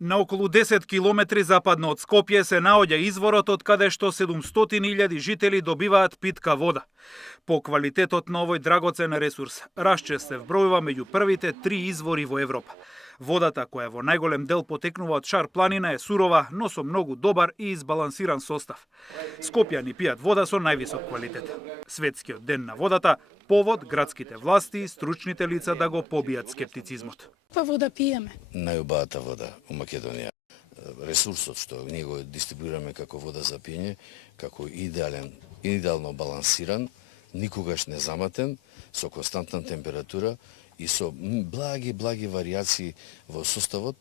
На околу 10 километри западно од Скопје се наоѓа изворот од каде што 700.000 жители добиваат питка вода. По квалитетот на овој драгоцен ресурс, Рашче се вбројува меѓу првите 3 извори во Европа. Водата, која во најголем дел потекнува од Шар планина, е сурова, но со многу добар и избалансиран состав. Скопјани пијат вода со највисок квалитет. Светскиот ден на водата повод градските власти и стручните лица да го побијат скептицизмот. Па вода пиеме. Најубавата вода во Македонија. Ресурсот што ние го дистрибуираме како вода за пиење, како идеално балансиран, никогаш не заматен, со константна температура и со благи варијации во составот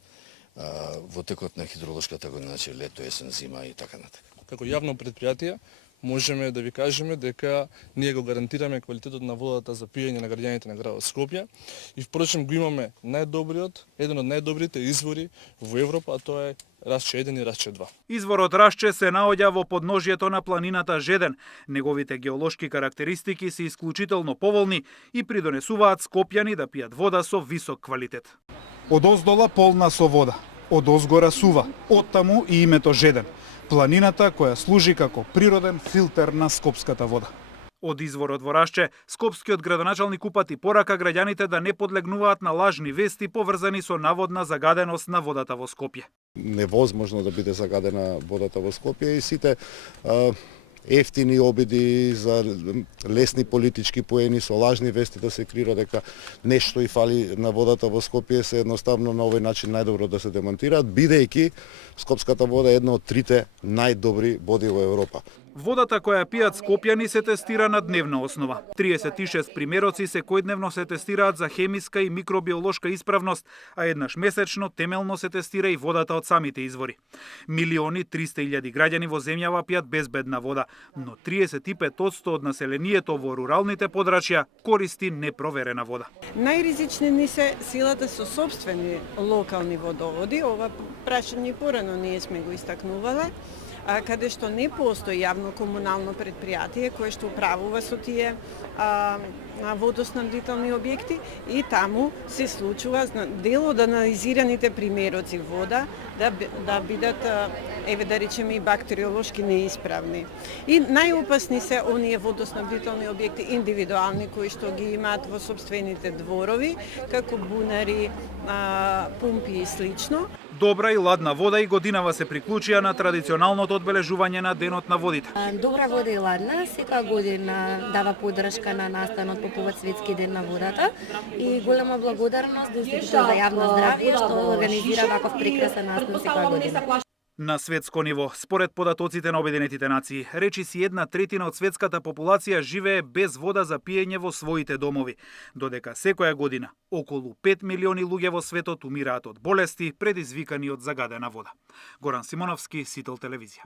во текот на хидролошката година, значи лето, есен, зима и така натаму. Како јавно предпријатие можеме да ви кажеме дека ние го гарантираме квалитетот на водата за пиење на граѓаните на градот Скопје и впрочем го имаме еден од најдобрите извори во Европа, а тоа е Рашче 1 и Рашче 2. Изворот Рашче се наоѓа во подножјето на планината Жеден. Неговите геолошки карактеристики се исклучително поволни и придонесуваат скопјани да пијат вода со висок квалитет. Од оздола полна со вода, од озгора сува, оттаму и името Жеден. Планината која служи како природен филтер на скопската вода. Од изворот во Рашче, скопскиот градоначалник упати порака граѓаните да не подлегнуваат на лажни вести поврзани со наводна загаденост на водата во Скопје. Невозможно да биде загадена водата во Скопје и сите ефтини обиди за лесни политички поени со лажни вести да се крира дека нешто и фали на водата во Скопје се едноставно на овој начин најдобро да се демонтираат, бидејќи скопската вода е една од трите најдобри води во Европа. Водата која пијат скопјани се тестира на дневна основа. 36 примероци секојдневно се тестираат за хемиска и микробиолошка исправност, а еднаш месечно темелно се тестира и водата од самите извори. 1.300.000 граѓани во земјава пијат безбедна вода, но 35% од населението во руралните подрачја користи непроверена вода. Најризични ни се силата со собствени локални водоводи, ова прашање порано ние сме го истакнувале, каде што не постои јавно комунално предпријатие кое што управува со тие водоснабдителни објекти и таму се случува дел од анализираните примероци вода да бидат еве да речеме и бактериолошки неисправни. И најопасни се оние водоснабдителни објекти индивидуални кои што ги имаат во сопствените дворови, како бунари, пумпи и слично. Добра и ладна вода и годинава се приклучија на традиционалното одбележување на Денот на водите. Добра вода и ладна, секоја година дава поддршка на настанот по повод Светски ден на водата и голема благодарност до Институтот за јавно здравје што организира ваков прекрасен настан секоја година. На светско ниво, според податоците на Обединетите нации, речиси 1/3 од светската популација живее без вода за пиење во своите домови, додека секоја година околу 5 милиони луѓе во светот умираат од болести предизвикани од загадена вода. Горан Симоновски, Сител телевизија.